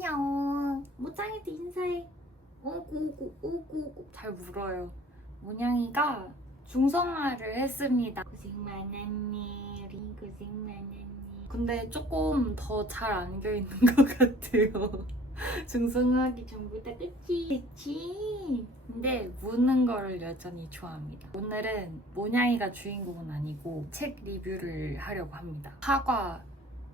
안녕. 모짱이도 인사해. 오구오구 오구오구 잘 물어요. 모냥이가 중성화를 했습니다. 고생 많았니? 우리 고생 많았니? 근데 조금 더 잘 안겨 있는 것 같아요. 중성화하기 전보다 그치? 근데 무는 거를 여전히 좋아합니다. 오늘은 모냥이가 주인공은 아니고 책 리뷰를 하려고 합니다. 사과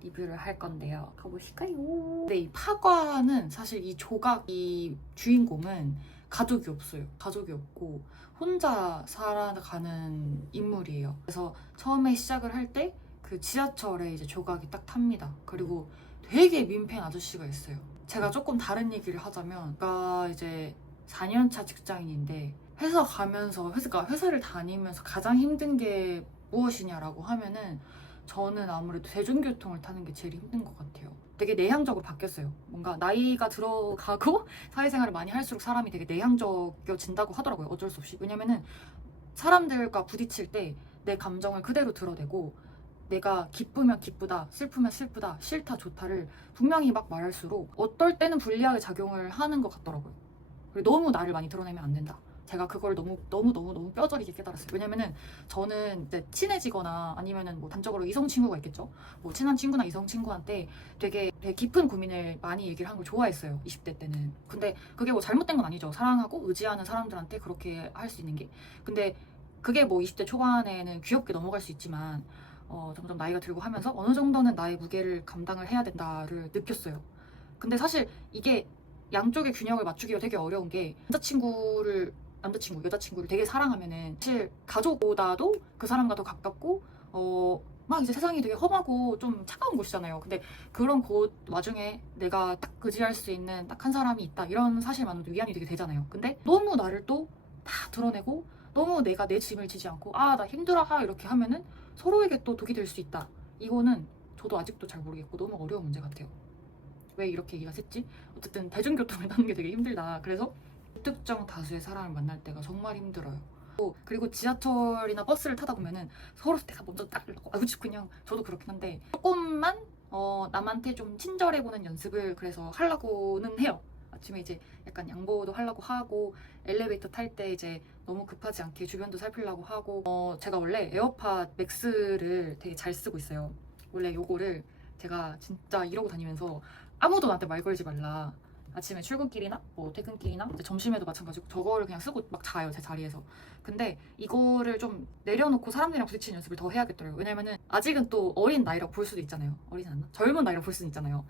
리뷰를 할 건데요. 가보실까요? 근데 이 파과는 사실 이 조각, 이 주인공은 가족이 없어요. 가족이 없고 혼자 살아가는 인물이에요. 그래서 처음에 시작을 할 때 그 지하철에 이제 조각이 딱 탑니다. 그리고 되게 민폐인 아저씨가 있어요. 제가 조금 다른 얘기를 하자면, 제가 이제 4년차 직장인인데 회사 가면서 회사를 다니면서 가장 힘든 게 무엇이냐라고 하면은 저는 아무래도 대중교통을 타는 게 제일 힘든 것 같아요. 되게 내향적으로 바뀌었어요. 뭔가 나이가 들어가고 사회생활을 많이 할수록 사람이 되게 내향적이어진다고 하더라고요. 어쩔 수 없이. 왜냐면은 사람들과 부딪힐 때 내 감정을 그대로 드러내고 내가 기쁘면 기쁘다, 슬프면 슬프다, 싫다, 좋다를 분명히 막 말할수록 어떨 때는 불리하게 작용을 하는 것 같더라고요. 그리고 너무 나를 많이 드러내면 안 된다. 제가 그걸 너무 뼈저리게 깨달았어요. 왜냐면은 저는 이제 친해지거나 아니면은 뭐 단적으로 이성 친구가 있겠죠. 뭐 친한 친구나 이성 친구한테 되게 깊은 고민을 많이 얘기를 하는 걸 좋아했어요. 20대 때는. 근데 그게 뭐 잘못된 건 아니죠. 사랑하고 의지하는 사람들한테 그렇게 할 수 있는 게. 근데 그게 뭐 20대 초반에는 귀엽게 넘어갈 수 있지만 점점 나이가 들고 하면서 어느 정도는 나의 무게를 감당을 해야 된다를 느꼈어요. 근데 사실 이게 양쪽의 균형을 맞추기가 되게 어려운 게 여자친구를 되게 사랑하면은 사실 가족보다도 그 사람과 더 가깝고 막 이제 세상이 되게 험하고 좀 차가운 곳이잖아요. 근데 그런 곳 와중에 내가 딱 의지할 수 있는 딱 한 사람이 있다 이런 사실만으로도 위안이 되게 되잖아요. 근데 너무 나를 또 다 드러내고 너무 내가 내 짐을 지지 않고 아 나 힘들어 이렇게 하면은 서로에게 또 독이 될 수 있다. 이거는 저도 아직도 잘 모르겠고 너무 어려운 문제 같아요. 왜 이렇게 얘기가 샜지? 어쨌든 대중교통을 타는 게 되게 힘들다. 그래서 불특정 다수의 사람을 만날 때가 정말 힘들어요. 그리고 지하철이나 버스를 타다 보면은 서로 내가 먼저 따르려고 그치 그냥 저도 그렇긴 한데 조금만 남한테 좀 친절해보는 연습을 그래서 하려고는 해요. 아침에 이제 약간 양보도 하려고 하고 엘리베이터 탈 때 이제 너무 급하지 않게 주변도 살피려고 하고 제가 원래 에어팟 맥스를 되게 잘 쓰고 있어요. 원래 요거를 제가 진짜 이러고 다니면서 아무도 나한테 말 걸지 말라. 아침에 출근길이나 뭐 퇴근길이나 이제 점심에도 마찬가지고 저거를 그냥 쓰고 막 자요 제 자리에서. 근데 이거를 좀 내려놓고 사람들이랑 부딪히는 연습을 더 해야겠더라고요. 왜냐면은 아직은 또 어린 나이라고 볼 수도 있잖아요. 어리지 않나? 젊은 나이라고 볼 수도 있잖아요.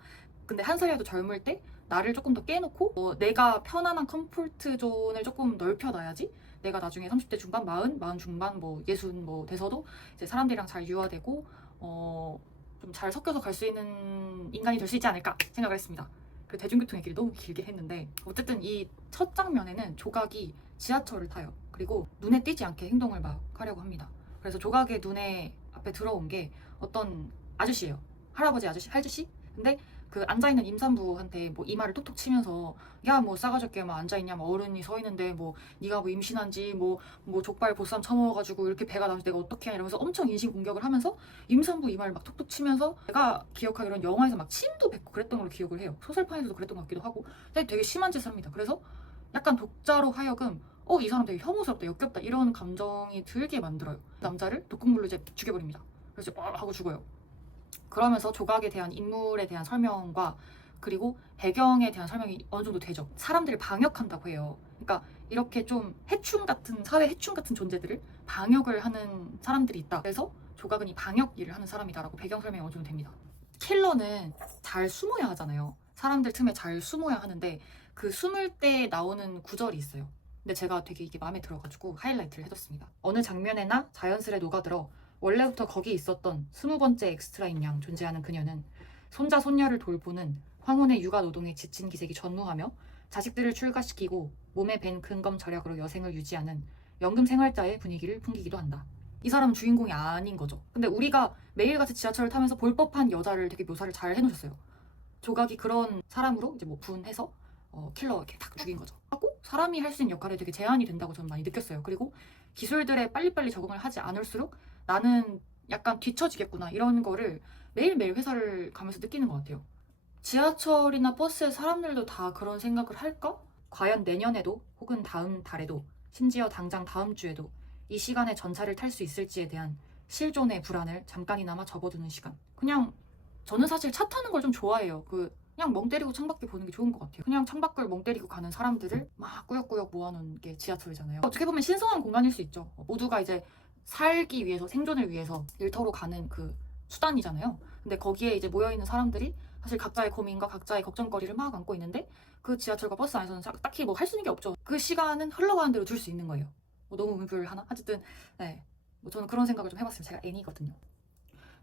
근데 한 살이라도 젊을 때 나를 조금 더 깨놓고 내가 편안한 컴포트 존을 조금 넓혀놔야지 내가 나중에 30대 중반, 40 중반, 뭐 60 뭐 돼서도 이제 사람들이랑 잘 유화되고 좀 잘 섞여서 갈 수 있는 인간이 될 수 있지 않을까 생각을 했습니다. 그 대중교통 얘기를 너무 길게 했는데 어쨌든 이 첫 장면에는 조각이 지하철을 타요. 그리고 눈에 띄지 않게 행동을 막 하려고 합니다. 그래서 조각의 눈에 앞에 들어온 게 어떤 아저씨예요. 할아버지 아저씨? 근데 그 앉아있는 임산부한테 뭐 이마를 톡톡 치면서 야 뭐 싸가지 없게 막 앉아있냐 뭐 어른이 서 있는데 뭐 네가 뭐 임신한지 뭐 족발 보쌈 처먹어가지고 이렇게 배가 나면서 내가 어떻게 하냐 이러면서 엄청 인신 공격을 하면서 임산부 이마를 막 톡톡 치면서 제가 기억하기로는 영화에서 막 침도 뱉고 그랬던 걸로 기억을 해요. 소설판에서도 그랬던 것 같기도 하고 근데 되게 심한 짓을 합니다. 그래서 약간 독자로 하여금 이 사람 되게 혐오스럽다 역겹다 이런 감정이 들게 만들어요. 남자를 독극물로 이제 죽여버립니다. 그래서 하고 죽어요. 그러면서 조각에 대한 인물에 대한 설명과 그리고 배경에 대한 설명이 어느 정도 되죠. 사람들을 방역한다고 해요. 그러니까 이렇게 좀 사회 해충 같은 존재들을 방역을 하는 사람들이 있다. 그래서 조각은 이 방역 일을 하는 사람이다라고 배경 설명이 어느 정도 됩니다. 킬러는 잘 숨어야 하잖아요. 사람들 틈에 잘 숨어야 하는데 그 숨을 때 나오는 구절이 있어요. 근데 제가 되게 이게 마음에 들어가지고 하이라이트를 해뒀습니다. 어느 장면에나 자연스레 녹아들어 원래부터 거기 있었던 20번째 엑스트라인 양 존재하는 그녀는 손자 손녀를 돌보는 황혼의 육아 노동에 지친 기색이 전무하며 자식들을 출가시키고 몸에 밴 근검 절약으로 여생을 유지하는 연금 생활자의 분위기를 풍기기도 한다. 이 사람은 주인공이 아닌 거죠. 근데 우리가 매일같이 지하철을 타면서 볼 법한 여자를 되게 묘사를 잘 해놓으셨어요. 조각이 그런 사람으로 이제 뭐 분해서 킬러 이렇게 딱 죽인 거죠. 하고 사람이 할 수 있는 역할에 되게 제한이 된다고 저는 많이 느꼈어요. 그리고 기술들에 빨리빨리 적응을 하지 않을수록 나는 약간 뒤처지겠구나 이런 거를 매일매일 회사를 가면서 느끼는 것 같아요. 지하철이나 버스의 사람들도 다 그런 생각을 할까? 과연 내년에도 혹은 다음 달에도 심지어 당장 다음 주에도 이 시간에 전차를 탈 수 있을지에 대한 실존의 불안을 잠깐이나마 접어두는 시간. 그냥 저는 사실 차 타는 걸 좀 좋아해요. 그냥 멍 때리고 창밖에 보는 게 좋은 것 같아요. 그냥 창밖을 멍 때리고 가는 사람들을 막 꾸역꾸역 모아놓은 게 지하철이잖아요. 어떻게 보면 신성한 공간일 수 있죠. 모두가 이제 살기 위해서, 생존을 위해서 일터로 가는 그 수단이잖아요. 근데 거기에 이제 모여있는 사람들이 사실 각자의 고민과 각자의 걱정거리를 막 안고 있는데 그 지하철과 버스 안에서는 딱히 뭐 할 수 있는 게 없죠. 그 시간은 흘러가는 대로 둘 수 있는 거예요. 뭐 너무 문불하나? 어쨌든 네, 뭐 저는 그런 생각을 좀 해봤어요. 제가 N이거든요.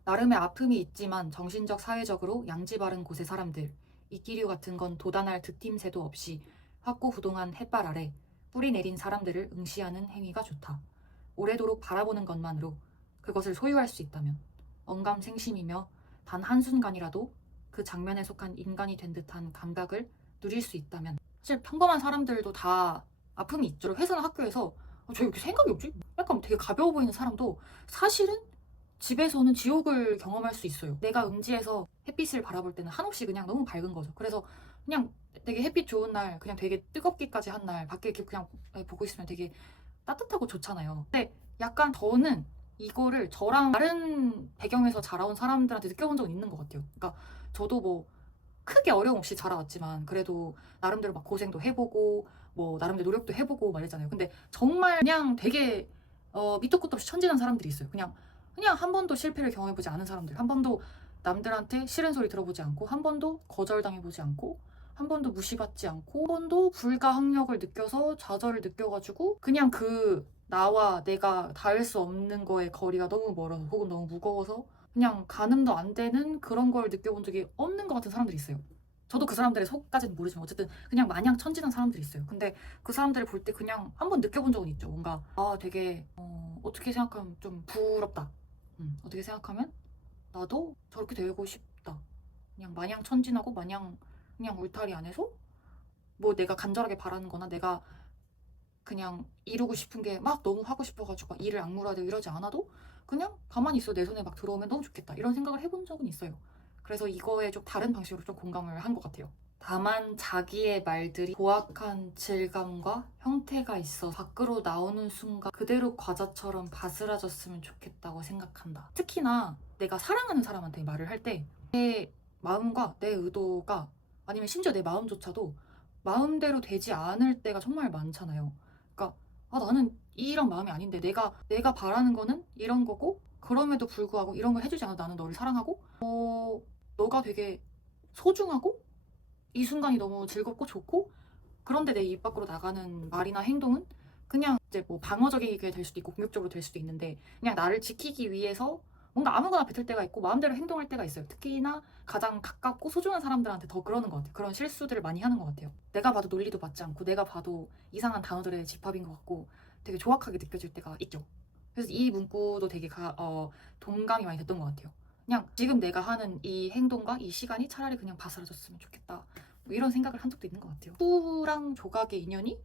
나름의 아픔이 있지만 정신적 사회적으로 양지 바른 곳의 사람들, 이끼류 같은 건 도단할 득팀새도 없이 확고부동한 햇발 아래 뿌리 내린 사람들을 응시하는 행위가 좋다. 오래도록 바라보는 것만으로 그것을 소유할 수 있다면 언감생심이며 단 한순간이라도 그 장면에 속한 인간이 된 듯한 감각을 누릴 수 있다면 사실 평범한 사람들도 다 아픔이 있죠. 회사나 학교에서 저 이렇게 생각이 없지? 약간 되게 가벼워 보이는 사람도 사실은 집에서는 지옥을 경험할 수 있어요. 내가 음지에서 햇빛을 바라볼 때는 한없이 그냥 너무 밝은 거죠. 그래서 그냥 되게 햇빛 좋은 날, 그냥 되게 뜨겁기까지 한 날, 밖에 이렇게 그냥 보고 있으면 되게 따뜻하고 좋잖아요. 근데 약간 저는 이거를 저랑 다른 배경에서 자라온 사람들한테 느껴본 적은 있는 것 같아요. 그러니까 저도 뭐 크게 어려움 없이 자라왔지만 그래도 나름대로 막 고생도 해보고 뭐 나름대로 노력도 해보고 말했잖아요. 근데 정말 그냥 되게 밑도 끝도 없이 천진한 사람들이 있어요. 그냥 한 번도 실패를 경험해보지 않은 사람들, 한 번도 남들한테 싫은 소리 들어보지 않고, 한 번도 거절당해보지 않고, 한 번도 무시받지 않고, 한 번도 불가항력을 느껴서 좌절을 느껴가지고 그냥 나와 내가 닿을 수 없는 거에 거리가 너무 멀어서 혹은 너무 무거워서 그냥 가늠도 안 되는 그런 걸 느껴본 적이 없는 것 같은 사람들이 있어요. 저도 그 사람들의 속까지는 모르지만 어쨌든 그냥 마냥 천진한 사람들이 있어요. 근데 그 사람들을 볼 때 그냥 한번 느껴본 적은 있죠. 뭔가 되게 어떻게 생각하면 좀 부럽다. 어떻게 생각하면 나도 저렇게 되고 싶다. 그냥 마냥 천진하고 마냥 그냥 울타리 안에서 뭐 내가 간절하게 바라는 거나 내가 그냥 이루고 싶은 게 막 너무 하고 싶어가지고 일을 악물어야 되고 이러지 않아도 그냥 가만히 있어 내 손에 막 들어오면 너무 좋겠다 이런 생각을 해본 적은 있어요. 그래서 이거에 좀 다른 방식으로 좀 공감을 한 것 같아요. 다만 자기의 말들이 고악한 질감과 형태가 있어 밖으로 나오는 순간 그대로 과자처럼 바스라졌으면 좋겠다고 생각한다. 특히나 내가 사랑하는 사람한테 말을 할 때 내 마음과 내 의도가 아니면 심지어 내 마음조차도 마음대로 되지 않을 때가 정말 많잖아요. 그러니까 나는 이런 마음이 아닌데 내가 바라는 거는 이런 거고 그럼에도 불구하고 이런 걸 해주지 않아 나는 너를 사랑하고 너가 되게 소중하고 이 순간이 너무 즐겁고 좋고 그런데 내 입 밖으로 나가는 말이나 행동은 그냥 이제 뭐 방어적이게 될 수도 있고 공격적으로 될 수도 있는데 그냥 나를 지키기 위해서 뭔가 아무거나 뱉을 때가 있고 마음대로 행동할 때가 있어요. 특히나 가장 가깝고 소중한 사람들한테 더 그러는 것 같아요. 그런 실수들을 많이 하는 것 같아요. 내가 봐도 논리도 맞지 않고 내가 봐도 이상한 단어들의 집합인 것 같고 되게 조악하게 느껴질 때가 있죠. 그래서 이 문구도 되게 동감이 많이 됐던 것 같아요. 그냥 지금 내가 하는 이 행동과 이 시간이 차라리 그냥 바스라졌으면 좋겠다. 뭐 이런 생각을 한 적도 있는 것 같아요. 투랑 조각의 인연이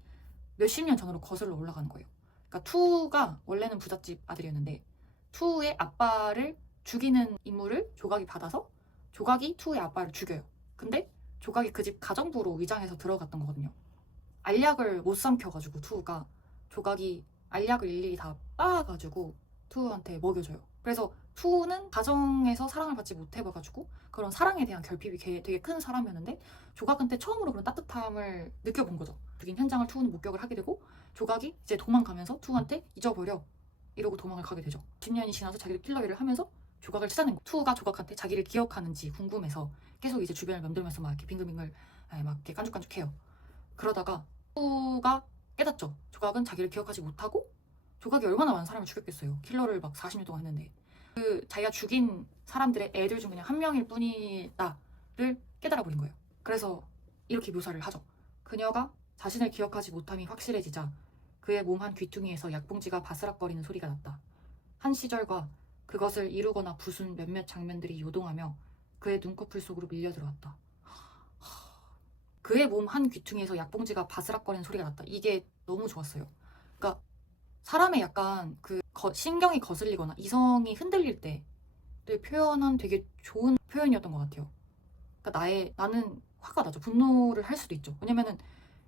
몇십 년 전으로 거슬러 올라가는 거예요. 그러니까 투가 원래는 부잣집 아들이었는데 투의 아빠를 죽이는 임무를 조각이 받아서 조각이 투의 아빠를 죽여요. 근데 조각이 그 집 가정부로 위장해서 들어갔던 거거든요. 알약을 못 삼켜가지고 투가 조각이 알약을 일일이 다 빻아가지고 투한테 먹여줘요. 그래서 투는 가정에서 사랑을 받지 못해봐가지고 그런 사랑에 대한 결핍이 되게 큰 사람이었는데 조각한테 처음으로 그런 따뜻함을 느껴본 거죠. 죽인 현장을 투는 목격을 하게 되고 조각이 이제 도망가면서 투한테 잊어버려 이러고 도망을 가게 되죠. 10년이 지나서 자기도 킬러 일을 하면서 조각을 찾아낸 거. 투가 조각한테 자기를 기억하는지 궁금해서 계속 이제 주변을 맴돌면서 막 이렇게 빙글빙글 막 이렇게 깐죽깐죽해요. 그러다가 투가 깨닫죠. 조각은 자기를 기억하지 못하고 조각이 얼마나 많은 사람을 죽였겠어요. 킬러를 막 40년 동안 했는데 자기가 죽인 사람들의 애들 중 그냥 한 명일 뿐이다를 깨달아버린 거예요. 그래서 이렇게 묘사를 하죠. 그녀가 자신을 기억하지 못함이 확실해지자 그의 몸 한 귀퉁이에서 약봉지가 바스락거리는 소리가 났다. 한 시절과 그것을 이루거나 부순 몇몇 장면들이 요동하며 그의 눈꺼풀 속으로 밀려들어왔다. 그의 몸 한 귀퉁이에서 약봉지가 바스락거리는 소리가 났다. 이게 너무 좋았어요. 그러니까 사람의 약간 신경이 거슬리거나 이성이 흔들릴 때를 표현한 되게 좋은 표현이었던 것 같아요. 그러니까 나는 화가 나죠. 분노를 할 수도 있죠. 왜냐면은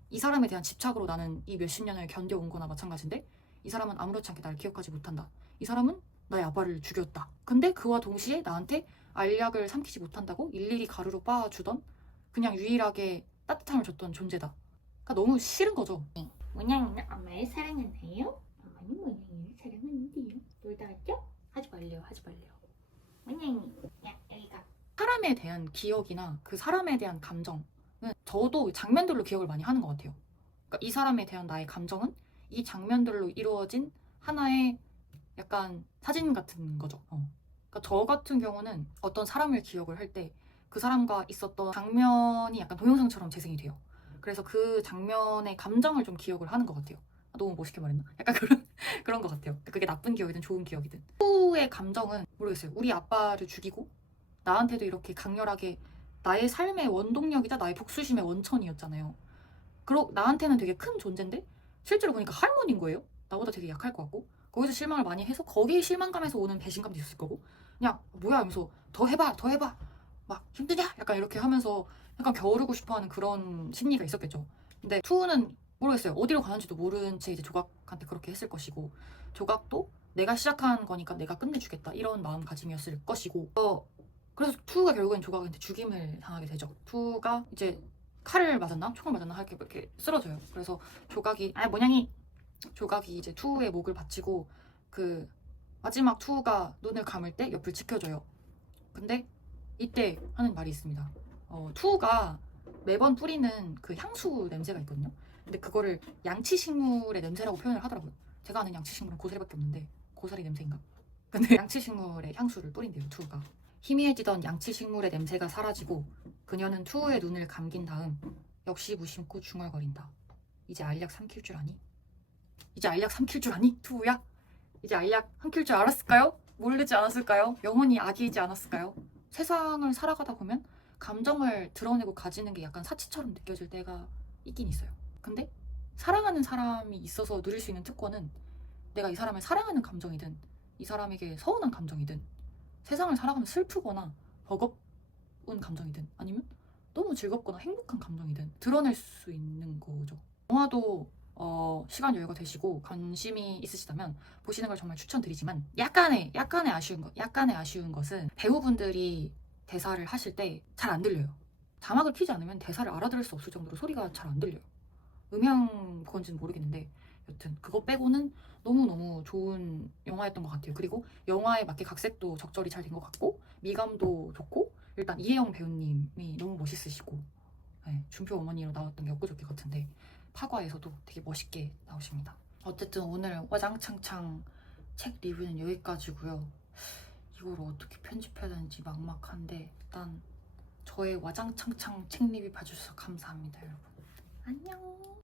이 사람에 대한 집착으로 나는 이 몇십 년을 견뎌온 거나 마찬가지인데 이 사람은 아무렇지 않게 나를 기억하지 못한다. 이 사람은 나의 아빠를 죽였다. 근데 그와 동시에 나한테 알약을 삼키지 못한다고 일일이 가루로 빻아주던 그냥 유일하게 따뜻함을 줬던 존재다. 그러니까 너무 싫은 거죠. 원양이는 엄마를 사랑하나요? 엄마는 원양이를 사랑하는데요. 놀다 왔죠? 하지 말래요. 하지 말래요. 원양이, 야 여기가. 사람에 대한 기억이나 그 사람에 대한 감정은 저도 장면들로 기억을 많이 하는 것 같아요. 그러니까 이 사람에 대한 나의 감정은 이 장면들로 이루어진 하나의 약간 사진 같은 거죠. 그러니까 저 같은 경우는 어떤 사람을 기억을 할 때 그 사람과 있었던 장면이 약간 동영상처럼 재생이 돼요. 그래서 그 장면의 감정을 좀 기억을 하는 것 같아요. 너무 멋있게 말했나? 약간 그런 것 같아요. 그게 나쁜 기억이든 좋은 기억이든. 후의 감정은 모르겠어요. 우리 아빠를 죽이고 나한테도 이렇게 강렬하게 나의 삶의 원동력이자 나의 복수심의 원천이었잖아요. 나한테는 되게 큰 존재인데 실제로 보니까 할머니인 거예요. 나보다 되게 약할 것 같고 거기서 실망을 많이 해서 거기에 실망감에서 오는 배신감도 있을 거고 그냥 뭐야 하면서 더 해봐 막 힘드냐 약간 이렇게 하면서 약간 겨루고 싶어하는 그런 심리가 있었겠죠. 근데 투는 모르겠어요. 어디로 가는지도 모른 채 이제 조각한테 그렇게 했을 것이고 조각도 내가 시작한 거니까 내가 끝내주겠다 이런 마음가짐이었을 것이고 그래서 투가 결국엔 조각한테 죽임을 당하게 되죠. 투가 이제 칼을 맞았나 총을 맞았나 이렇게 쓰러져요. 그래서 조각이 조각이 이제 투의 목을 받치고 그 마지막 투가 눈을 감을 때 옆을 지켜줘요. 근데 이때 하는 말이 있습니다. 투가 매번 뿌리는 그 향수 냄새가 있거든요. 근데 그거를 양치식물의 냄새라고 표현을 하더라고요. 제가 아는 양치식물은 고사리밖에 없는데 고사리 냄새인가? 근데 양치식물의 향수를 뿌린대요. 투가. 희미해지던 양치식물의 냄새가 사라지고 그녀는 투의 눈을 감긴 다음 역시 무심코 중얼거린다. 이제 알약 삼킬 줄 아니? 이제 알약 삼킬 줄 아니? 투우야? 이제 알약 삼킬 줄 알았을까요? 모르지 않았을까요? 영원히 아기이지 않았을까요? 세상을 살아가다 보면 감정을 드러내고 가지는 게 약간 사치처럼 느껴질 때가 있긴 있어요. 근데 사랑하는 사람이 있어서 누릴 수 있는 특권은 내가 이 사람을 사랑하는 감정이든 이 사람에게 서운한 감정이든 세상을 살아가면 슬프거나 버겁은 감정이든 아니면 너무 즐겁거나 행복한 감정이든 드러낼 수 있는 거죠. 영화도 시간 여유가 되시고 관심이 있으시다면 보시는 걸 정말 추천드리지만 약간의 아쉬운 것은 배우분들이 대사를 하실 때 잘 안 들려요. 자막을 켜지 않으면 대사를 알아들을 수 없을 정도로 소리가 잘 안 들려요. 음향 그건지는 모르겠는데 여튼 그거 빼고는 너무너무 좋은 영화였던 것 같아요. 그리고 영화에 맞게 각색도 적절히 잘 된 것 같고 미감도 좋고 일단 이혜영 배우님이 너무 멋있으시고 네, 준표 어머니로 나왔던 게 엊그저께 같은데 파과에서도 되게 멋있게 나오십니다. 어쨌든 오늘 와장창창 책 리뷰는 여기까지고요. 이걸 어떻게 편집해야 되는지 막막한데 일단 저의 와장창창 책 리뷰 봐주셔서 감사합니다, 여러분. 안녕.